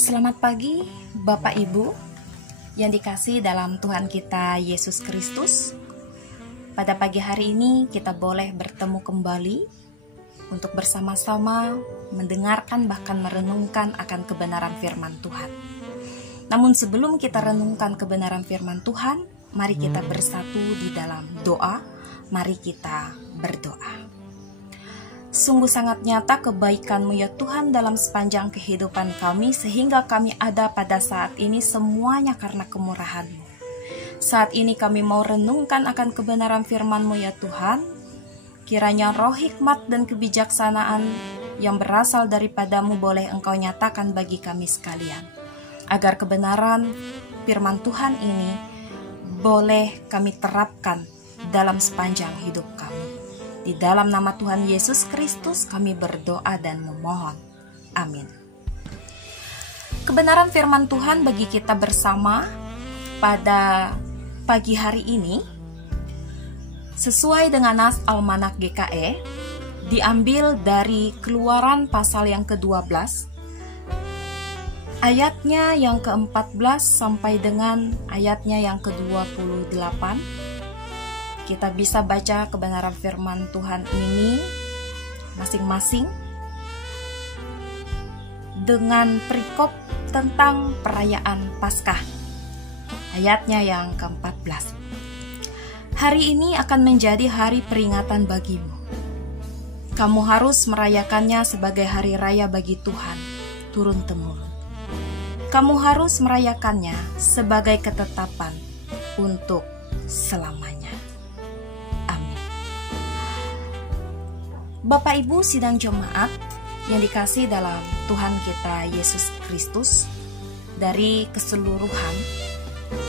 Selamat pagi Bapak Ibu yang dikasihi dalam Tuhan kita Yesus Kristus. Pada pagi hari ini kita boleh bertemu kembali untuk bersama-sama mendengarkan bahkan merenungkan akan kebenaran firman Tuhan. Namun sebelum kita renungkan kebenaran firman Tuhan, mari kita bersatu di dalam doa. Mari kita berdoa. Sungguh sangat nyata kebaikan-Mu ya Tuhan dalam sepanjang kehidupan kami, sehingga kami ada pada saat ini semuanya karena kemurahan-Mu. Saat ini kami mau renungkan akan kebenaran firman-Mu ya Tuhan. Kiranya roh hikmat dan kebijaksanaan yang berasal daripada-Mu boleh Engkau nyatakan bagi kami sekalian, agar kebenaran firman Tuhan ini boleh kami terapkan dalam sepanjang hidup kami. Di dalam nama Tuhan Yesus Kristus kami berdoa dan memohon. Amin. Kebenaran firman Tuhan bagi kita bersama pada pagi hari ini sesuai dengan nas Almanak GKE diambil dari Keluaran pasal yang ke-12 ayatnya yang ke-14 sampai dengan ayatnya yang ke-28. Kita bisa baca kebenaran firman Tuhan ini masing-masing dengan perikop tentang perayaan Paskah. Ayatnya yang ke-14. Hari ini akan menjadi hari peringatan bagimu. Kamu harus merayakannya sebagai hari raya bagi Tuhan, turun-temurun. Kamu harus merayakannya sebagai ketetapan untuk selamanya. Bapak Ibu sidang jemaat yang dikasihi dalam Tuhan kita Yesus Kristus, dari keseluruhan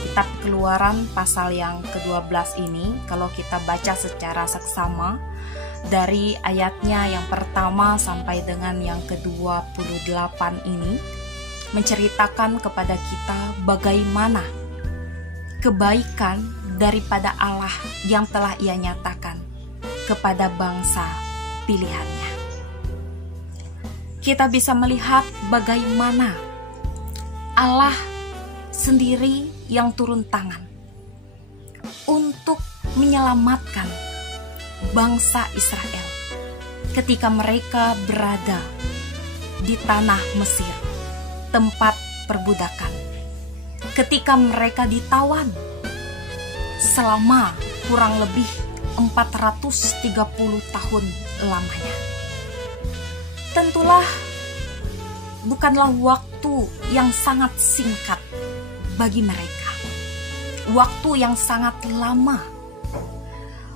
kitab Keluaran pasal yang ke-12 ini, kalau kita baca secara seksama dari ayatnya yang pertama sampai dengan yang ke-28 ini, menceritakan kepada kita bagaimana kebaikan daripada Allah yang telah Ia nyatakan kepada bangsa pilihannya. Kita bisa melihat bagaimana Allah sendiri yang turun tangan untuk menyelamatkan bangsa Israel ketika mereka berada di tanah Mesir, tempat perbudakan, ketika mereka ditawan selama kurang lebih 430 tahun lamanya. Tentulah bukanlah waktu yang sangat singkat bagi mereka, waktu yang sangat lama.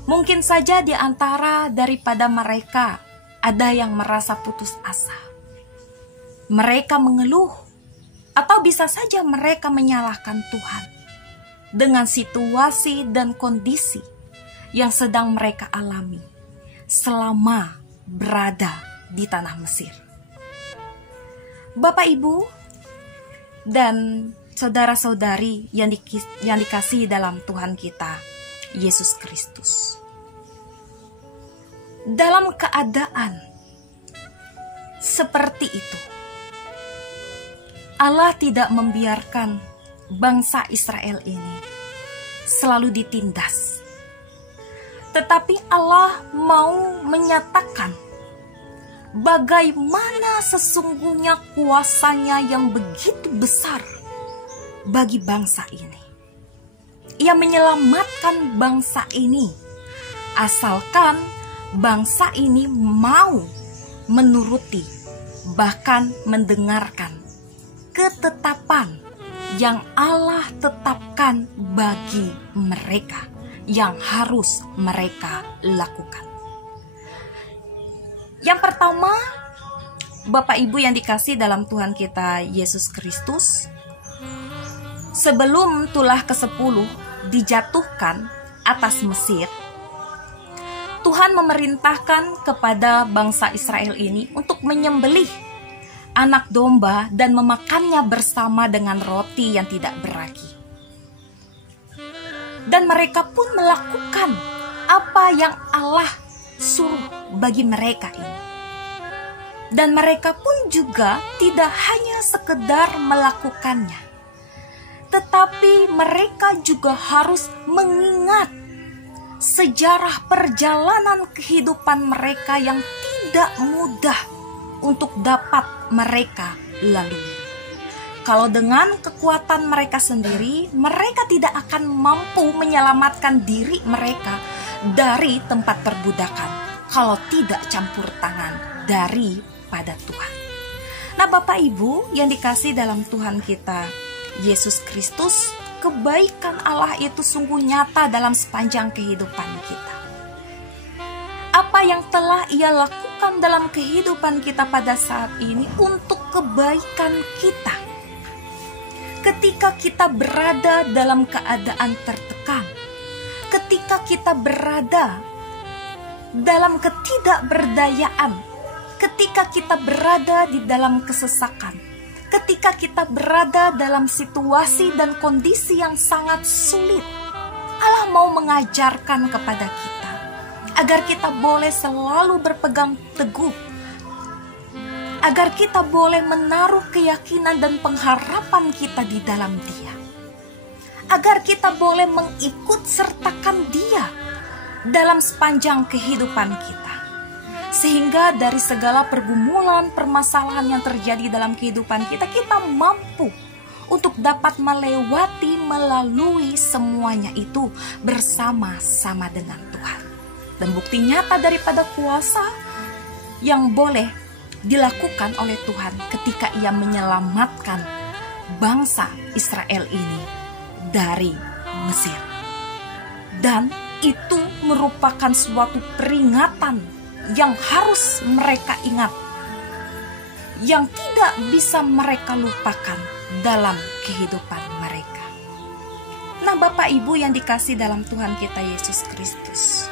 Mungkin saja di antara daripada mereka ada yang merasa putus asa. Mereka mengeluh, atau bisa saja mereka menyalahkan Tuhan dengan situasi dan kondisi yang sedang mereka alami selama berada di tanah Mesir. Bapak Ibu dan saudara-saudari yang dikasihi dalam Tuhan kita Yesus Kristus, dalam keadaan seperti itu, Allah tidak membiarkan bangsa Israel ini selalu ditindas. Tetapi Allah mau menyatakan bagaimana sesungguhnya kuasa-Nya yang begitu besar bagi bangsa ini. Ia menyelamatkan bangsa ini, asalkan bangsa ini mau menuruti, bahkan mendengarkan ketetapan yang Allah tetapkan bagi mereka, yang harus mereka lakukan. Yang pertama, Bapak Ibu yang dikasihi dalam Tuhan kita Yesus Kristus, sebelum tulah ke-10 dijatuhkan atas Mesir, Tuhan memerintahkan kepada bangsa Israel ini untuk menyembelih anak domba dan memakannya bersama dengan roti yang tidak beragi. Dan mereka pun melakukan apa yang Allah suruh bagi mereka ini. Dan mereka pun juga tidak hanya sekedar melakukannya, tetapi mereka juga harus mengingat sejarah perjalanan kehidupan mereka yang tidak mudah untuk dapat mereka lalui. Kalau dengan kekuatan mereka sendiri, mereka tidak akan mampu menyelamatkan diri mereka dari tempat perbudakan kalau tidak campur tangan daripada Tuhan. Nah, Bapak Ibu yang dikasih dalam Tuhan kita Yesus Kristus, kebaikan Allah itu sungguh nyata dalam sepanjang kehidupan kita. Apa yang telah Ia lakukan dalam kehidupan kita pada saat ini untuk kebaikan kita. Ketika kita berada dalam keadaan tertekan, ketika kita berada dalam ketidakberdayaan, ketika kita berada di dalam kesesakan, ketika kita berada dalam situasi dan kondisi yang sangat sulit, Allah mau mengajarkan kepada kita agar kita boleh selalu berpegang teguh, agar kita boleh menaruh keyakinan dan pengharapan kita di dalam Dia, agar kita boleh mengikut sertakan Dia dalam sepanjang kehidupan kita, sehingga dari segala pergumulan, permasalahan yang terjadi dalam kehidupan kita, kita mampu untuk dapat melalui semuanya itu bersama-sama dengan Tuhan. Dan bukti nyata daripada kuasa yang boleh dilakukan oleh Tuhan ketika Ia menyelamatkan bangsa Israel ini dari Mesir. Dan itu merupakan suatu peringatan yang harus mereka ingat, yang tidak bisa mereka lupakan dalam kehidupan mereka. Nah, Bapak Ibu yang dikasih dalam Tuhan kita Yesus Kristus,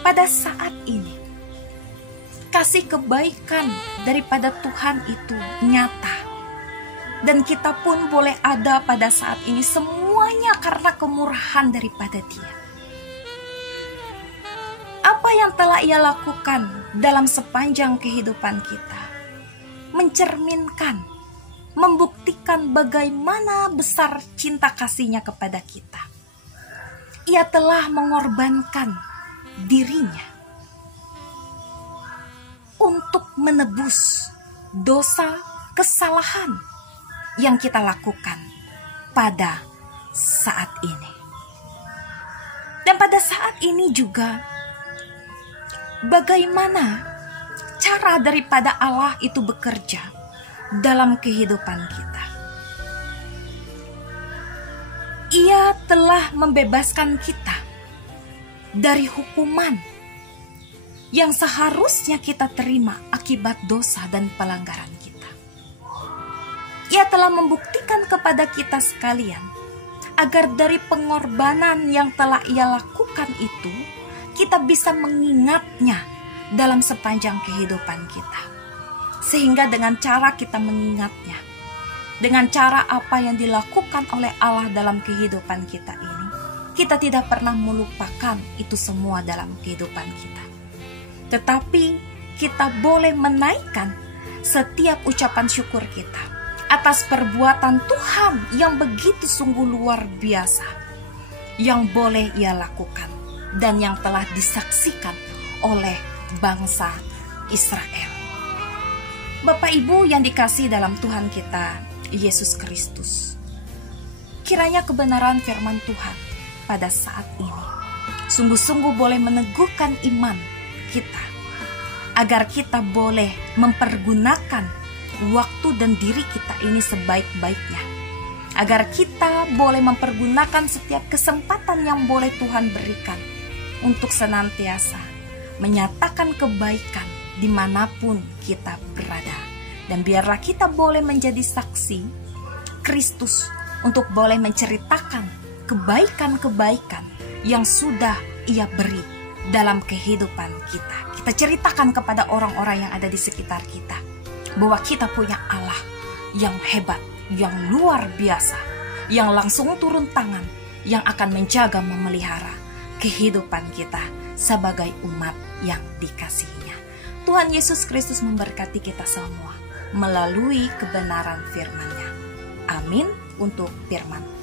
pada saat ini kasih kebaikan daripada Tuhan itu nyata, dan kita pun boleh ada pada saat ini semuanya karena kemurahan daripada Dia. Apa yang telah Ia lakukan dalam sepanjang kehidupan kita mencerminkan, membuktikan bagaimana besar cinta kasih-Nya kepada kita. Ia telah mengorbankan dirinya untuk menebus dosa kesalahan yang kita lakukan pada saat ini. Dan pada saat ini juga, bagaimana cara daripada Allah itu bekerja dalam kehidupan kita. Ia telah membebaskan kita dari hukuman yang seharusnya kita terima akibat dosa dan pelanggaran kita. Ia telah membuktikan kepada kita sekalian agar dari pengorbanan yang telah Ia lakukan itu, kita bisa mengingatnya dalam sepanjang kehidupan kita. Sehingga dengan cara kita mengingatnya, dengan cara apa yang dilakukan oleh Allah dalam kehidupan kita ini, kita tidak pernah melupakan itu semua dalam kehidupan kita. Tetapi kita boleh menaikkan setiap ucapan syukur kita atas perbuatan Tuhan yang begitu sungguh luar biasa, yang boleh Ia lakukan dan yang telah disaksikan oleh bangsa Israel. Bapak Ibu yang dikasihi dalam Tuhan kita Yesus Kristus, kiranya kebenaran firman Tuhan pada saat ini sungguh-sungguh boleh meneguhkan iman kita, agar kita boleh mempergunakan waktu dan diri kita ini sebaik-baiknya, agar kita boleh mempergunakan setiap kesempatan yang boleh Tuhan berikan untuk senantiasa menyatakan kebaikan dimanapun kita berada. Dan biarlah kita boleh menjadi saksi Kristus untuk boleh menceritakan kebaikan-kebaikan yang sudah Ia beri dalam kehidupan kita. Kita ceritakan kepada orang-orang yang ada di sekitar kita bahwa kita punya Allah yang hebat, yang luar biasa, yang langsung turun tangan, yang akan menjaga memelihara kehidupan kita sebagai umat yang dikasihinya. Tuhan Yesus Kristus memberkati kita semua melalui kebenaran firman-Nya. Amin untuk firman.